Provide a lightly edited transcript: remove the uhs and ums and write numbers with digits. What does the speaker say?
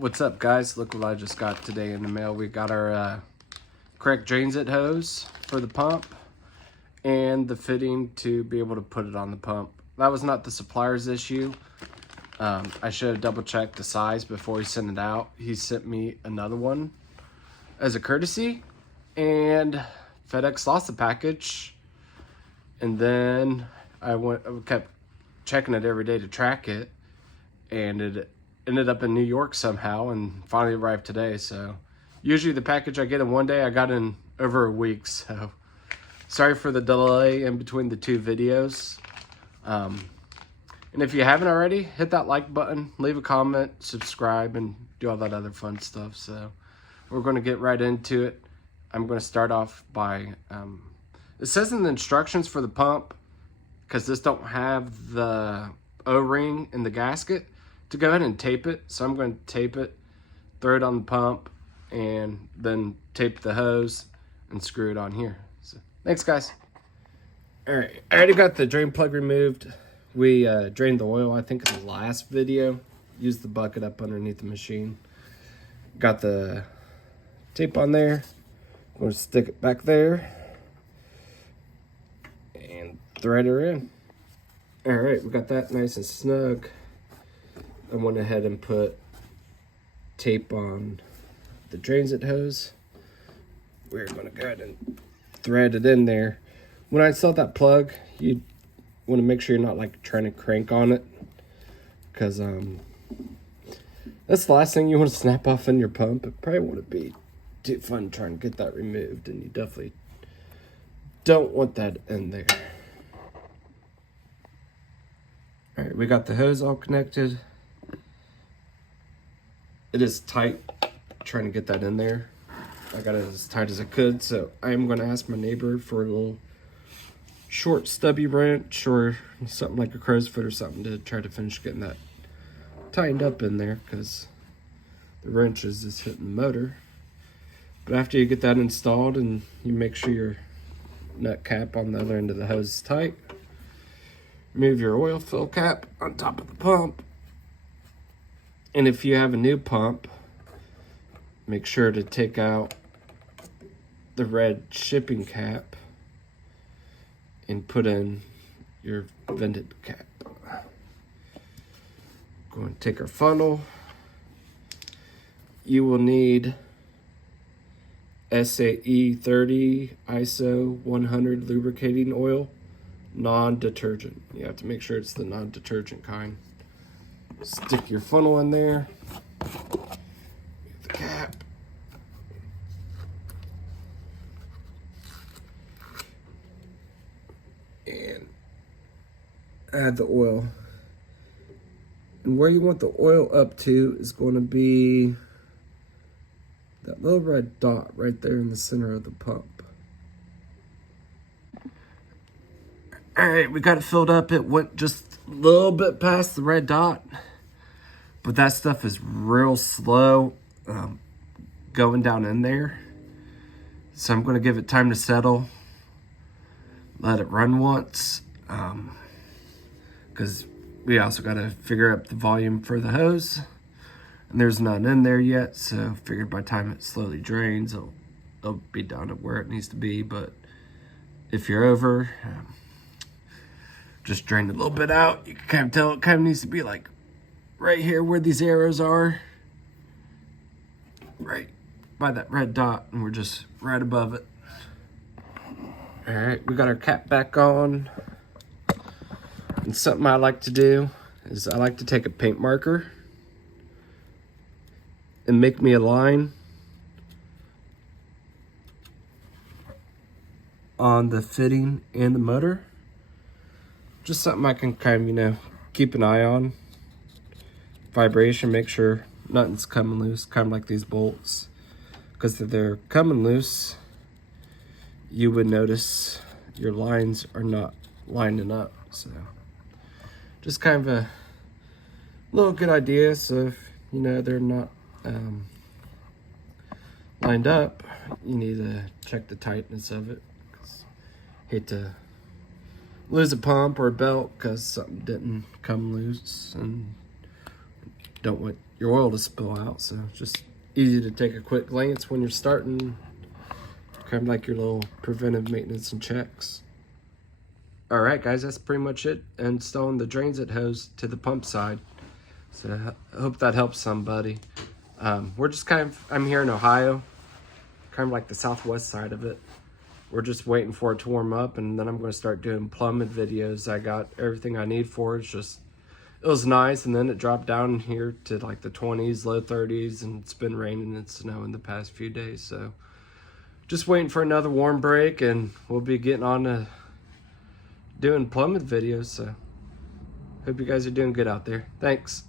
What's up, guys? Look what I just got today in the mail. We got our correct drainzit hose for the pump and the fitting to be able to put it on the pump. That was not the supplier's issue. I should have double checked the size before he sent it out. He sent me another one as a courtesy, and FedEx lost the package. And then I kept checking it every day to track it, and it ended up in New York somehow and finally arrived today. So usually the package I get in one day, I got in over a week. So sorry for the delay in between the two videos. And if you haven't already, hit that like button, leave a comment, subscribe, and do all that other fun stuff. So we're going to get right into it. I'm going to start off by, it says in the instructions for the pump, because this don't have the O-ring in the gasket, to go ahead and tape it. So I'm going to tape it, throw it on the pump, and then tape the hose and screw it on here. So thanks, guys. All right, I already got the drain plug removed. We drained the oil, I think, in the last video. Used the bucket up underneath the machine. Got the tape on there. I'm going to stick it back there and thread her in. All right, we got that nice and snug. I went ahead and put tape on the drainzit hose. We're going to go ahead and thread it in there. When I installed that plug, you want to make sure you're not like trying to crank on it, because that's the last thing you want to snap off in your pump. It probably wouldn't be too fun trying to get that removed, and you definitely don't want that in there. All right, we got the hose all connected. It is tight trying to get that in there. I got it as tight as I could, so I am going to ask my neighbor for a little short stubby wrench or something like a crow's foot or something to try to finish getting that tightened up in there, because the wrench is just hitting the motor. But after you get that installed and you make sure your nut cap on the other end of the hose is tight, remove your oil fill cap on top of the pump. And if you have a new pump, make sure to take out the red shipping cap and put in your vented cap. Going to take our funnel. You will need SAE 30 ISO 100 lubricating oil, non-detergent. You have to make sure it's the non-detergent kind. Stick your funnel in there. Get the cap. And add the oil. And where you want the oil up to is going to be that little red dot right there in the center of the pump. All right, we got it filled up. It went just a little bit past the red dot, but that stuff is real slow going down in there. So I'm going to give it time to settle. Let it run once, because we also got to figure out the volume for the hose, and there's none in there yet, so figured by the time it slowly drains, it'll be down to where it needs to be. But if you're over, just drain a little bit out. You can kind of tell it kind of needs to be like right here where these arrows are, right by that red dot, and we're just right above it. All right, we got our cap back on. And something I like to do is I like to take a paint marker and make me a line on the fitting and the motor. Just something I can kind of, keep an eye on. Vibration, make sure nothing's coming loose, kind of like these bolts. Because if they're coming loose, you would notice your lines are not lining up. So just kind of a little good idea. So if you know they're not lined up, you need to check the tightness of it. Hate to lose a pump or a belt because something didn't come loose and don't want your oil to spill out. So just easy to take a quick glance when you're starting, kind of like your little preventive maintenance and checks. All right, guys, that's pretty much it. Installing the drainzit hose to the pump side. So I hope that helps somebody. We're just I'm here in Ohio, kind of like the southwest side of it. We're just waiting for it to warm up, and then I'm going to start doing plumbing videos. I got everything I need for it. It was nice, and then it dropped down here to like the 20s, low 30s, and it's been raining and snowing the past few days. So just waiting for another warm break, and we'll be getting on to doing plumbing videos. So hope you guys are doing good out there. Thanks.